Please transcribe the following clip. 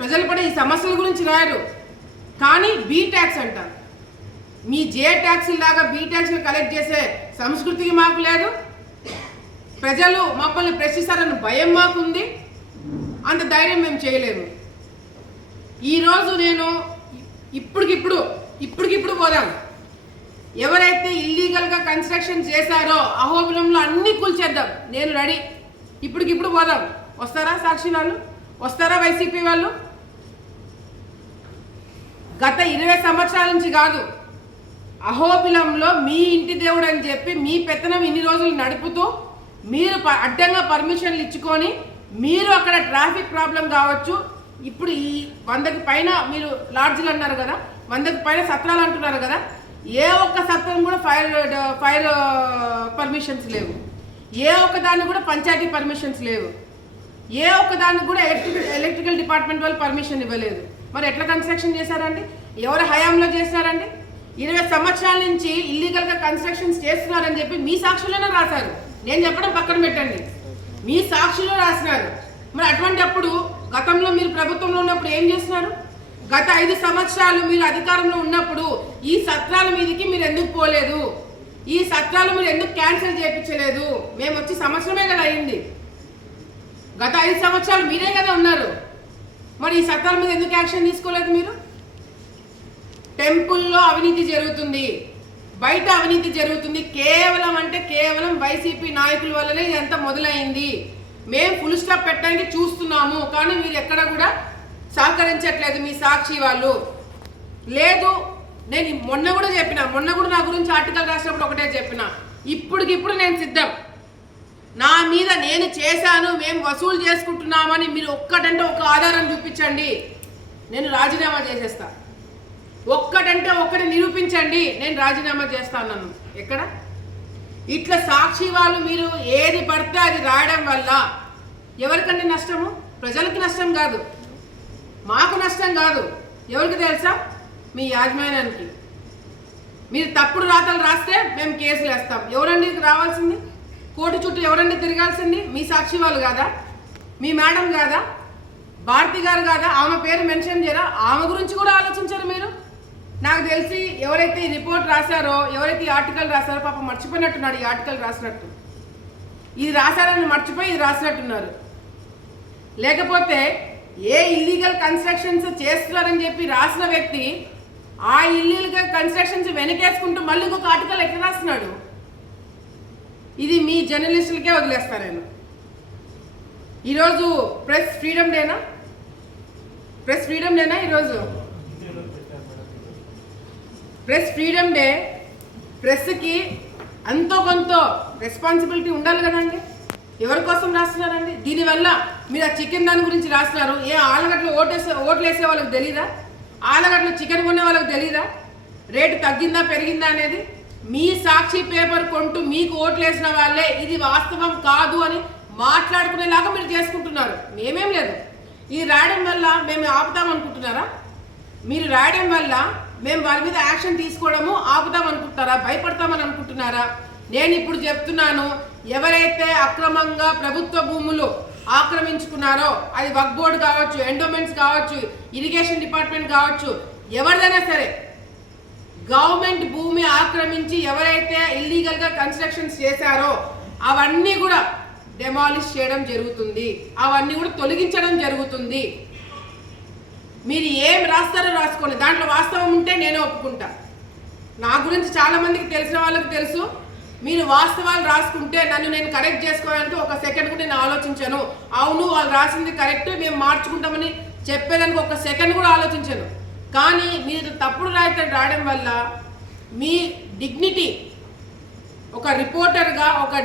ప్రజలు కూడా ఈ సమస్యల గురించి రాయరు, కానీ బీ ట్యాక్స్ అంటారు. మీ జే ట్యాక్స్ లాగా బీ ట్యాక్స్ కలెక్ట్ చేసే సంస్కృతికి మాకు లేదు. ప్రజలు మమ్మల్ని ప్రశ్నిస్తారని భయం మాకుంది. అంత ధైర్యం మేము చేయలేము. ఈరోజు నేను ఇప్పటికిప్పుడు పోదాం. ఎవరైతే ఇల్లీగల్గా కన్స్ట్రక్షన్ చేశారో అహోబిలంలో అన్ని కూల్చేద్దాం. నేను రెడీ. ఇప్పటికిప్పుడు పోదాం. వస్తారా సాక్షి వాళ్ళు? వస్తారా వైసీపీ వాళ్ళు? గత 20 సంవత్సరాల నుంచి కాదు, అహోబిలంలో మీ ఇంటి దేవుడు అని చెప్పి మీ పెత్తనం ఇన్ని రోజులు నడుపుతూ మీరు అడ్డంగా పర్మిషన్లు ఇచ్చుకొని మీరు అక్కడ ట్రాఫిక్ ప్రాబ్లం కావచ్చు. ఇప్పుడు ఈ 100కి పైన మీరు లాడ్జ్లు అన్నారు కదా, 100కి పైన సత్రాలు అంటున్నారు కదా, ఏ ఒక్క సత్రం కూడా ఫైర్ పర్మిషన్స్ లేవు. ఏ ఒక్క దానికి కూడా పంచాయతీ పర్మిషన్స్ లేవు. ఏ ఒక్క దానికి కూడా ఎలక్ట్రికల్ డిపార్ట్మెంట్ వాళ్ళు పర్మిషన్ ఇవ్వలేదు. మరి ఎట్లా కన్స్ట్రక్షన్ చేశారండి? ఎవరు హయాంలో చేశారండి? 20 సంవత్సరాల నుంచి ఇల్లీగల్గా కన్స్ట్రక్షన్స్ చేస్తున్నారని చెప్పి మీ సాక్షుల్లోనే రాశారు. నేను చెప్పడం పక్కన పెట్టండి, మీ సాక్షులు రాసినారు. మరి అటువంటి అప్పుడు గతంలో మీరు ప్రభుత్వంలో ఉన్నప్పుడు ఏం చేస్తున్నారు? గత 5 సంవత్సరాలు మీరు అధికారంలో ఉన్నప్పుడు ఈ సత్రాల మీదకి మీరు ఎందుకు పోలేదు? ఈ సత్రాలు మీరు ఎందుకు క్యాన్సిల్ చేయించలేదు? మేము వచ్చి సంవత్సరమే కదా అయింది. గత 5 సంవత్సరాలు మీరే కదా ఉన్నారు. మరి ఈ సత్రాల మీద ఎందుకు యాక్షన్ తీసుకోలేదు మీరు? టెంపుల్లో అవినీతి జరుగుతుంది, బయట అవినీతి జరుగుతుంది. కేవలం వైసీపీ నాయకుల వల్లనే ఇదంతా మొదలైంది. మేము ఫుల్ స్టాప్ పెట్టడానికి చూస్తున్నాము, కానీ మీరు ఎక్కడ కూడా సహకరించట్లేదు మీ సాక్షి వాళ్ళు. లేదు, నేను మొన్న కూడా నా గురించి ఆర్టికల్ రాసినప్పుడు ఒకటే చెప్పిన, ఇప్పటికిప్పుడు నేను సిద్ధం. నా మీద నేను చేశాను, మేము వసూలు చేసుకుంటున్నామని మీరు ఒక్కటంటే ఒక ఆధారం చూపించండి, నేను రాజీనామా చేసేస్తా. ఒక్కటంటే ఒక్కటి నిరూపించండి, నేను రాజీనామా చేస్తాను. ఎక్కడ ఇట్లా సాక్షి వాళ్ళు మీరు ఏది పడితే అది రాయడం వల్ల ఎవరికంటే నష్టము? ప్రజలకి నష్టం కాదు, మాకు నష్టం కాదు. ఎవరికి తెలుసా? మీ యాజమాన్యానికి. మీరు తప్పుడు రాతలు రాస్తే మేము కేసులు వేస్తాం. ఎవరండి రావాల్సింది? కోర్టు చుట్టూ ఎవరండి తిరగాల్సింది? మీ సాక్షి వాళ్ళు కాదా? మీ మేడం కాదా? భారతి గారు కాదా? ఆమె పేరు మెన్షన్ చేయరా? ఆమె గురించి కూడా ఆలోచించారు మీరు? నాకు తెలిసి ఎవరైతే ఈ రిపోర్ట్ రాశారో, ఎవరైతే ఈ ఆర్టికల్ రాశారో పాపం మర్చిపోయినట్టున్నాడు. ఈ ఆర్టికల్ రాసినట్టు, ఇది రాశారని మర్చిపోయి ఇది రాసినట్టున్నారు. లేకపోతే ఏ ఇల్లీగల్ కన్స్ట్రక్షన్స్ చేస్తున్నారని చెప్పి రాసిన వ్యక్తి ఆ ఇల్లీగల్ కన్స్ట్రక్షన్స్ వెనకేసుకుంటూ మళ్ళీ ఇంకొక ఆర్టికల్ ఎట్లా రాస్తున్నాడు? ఇది మీ జర్నలిస్టులకే వదిలేస్తాను నేను. ఈరోజు ప్రెస్ ఫ్రీడమ్ డేనా? ఈరోజు ప్రెస్ ఫ్రీడమ్ డే. ప్రెస్కి అంతో కొంత రెస్పాన్సిబిలిటీ ఉండాలి కదండి. ఎవరి కోసం రాస్తున్నారండి? దీనివల్ల మీరు ఆ చికెన్ దాని గురించి రాస్తున్నారు. ఏ ఆలగడ్డలో ఓట్లు వేసే వాళ్ళకి తెలీదా? ఆలగడ్డలో చికెన్ కొనే వాళ్ళకి తెలీదా రేటు తగ్గిందా పెరిగిందా అనేది? మీ సాక్షి పేపర్ కొంటూ మీకు ఓట్లు వేసిన వాళ్ళే ఇది వాస్తవం కాదు అని మాట్లాడుకునేలాగా మీరు చేసుకుంటున్నారు. మేమేం లేదు. ఇది రాయడం వల్ల మేము ఆపుతామనుకుంటున్నారా? మీరు రాయడం వల్ల మేము వాళ్ళ మీద యాక్షన్ తీసుకోవడము ఆపుతామనుకుంటున్నారా? భయపడతామని అనుకుంటున్నారా? నేను ఇప్పుడు చెప్తున్నాను, ఎవరైతే అక్రమంగా ప్రభుత్వ భూములు ఆక్రమించుకున్నారో, అది వక్ఫ్ బోర్డు కావచ్చు, ఎండోమెంట్స్ కావచ్చు, ఇరిగేషన్ డిపార్ట్మెంట్ కావచ్చు, ఎవరిదైనా సరే గవర్నమెంట్ భూమి ఆక్రమించి ఎవరైతే ఇల్లీగల్గా కన్స్ట్రక్షన్స్ చేశారో అవన్నీ కూడా డెమాలిష్ చేయడం జరుగుతుంది, అవన్నీ కూడా తొలగించడం జరుగుతుంది. మీరు ఏం రాస్తారో రాసుకోండి, దాంట్లో వాస్తవం ఉంటే నేను ఒప్పుకుంటా. నా గురించి చాలా మందికి తెలిసిన వాళ్ళకి తెలుసు. మీరు వాస్తవాలు రాసుకుంటే నన్ను నేను కరెక్ట్ చేసుకోవాలంటే ఒక సెకండ్ కూడా నేను ఆలోచించాను. అవును వాళ్ళు రాసింది కరెక్ట్, మేము మార్చుకుంటామని చెప్పేదానికి ఒక సెకండ్ కూడా ఆలోచించాను. కానీ మీరు తప్పుడు రాయడం వల్ల మీ డిగ్నిటీ, ఒక రిపోర్టర్గా, ఒక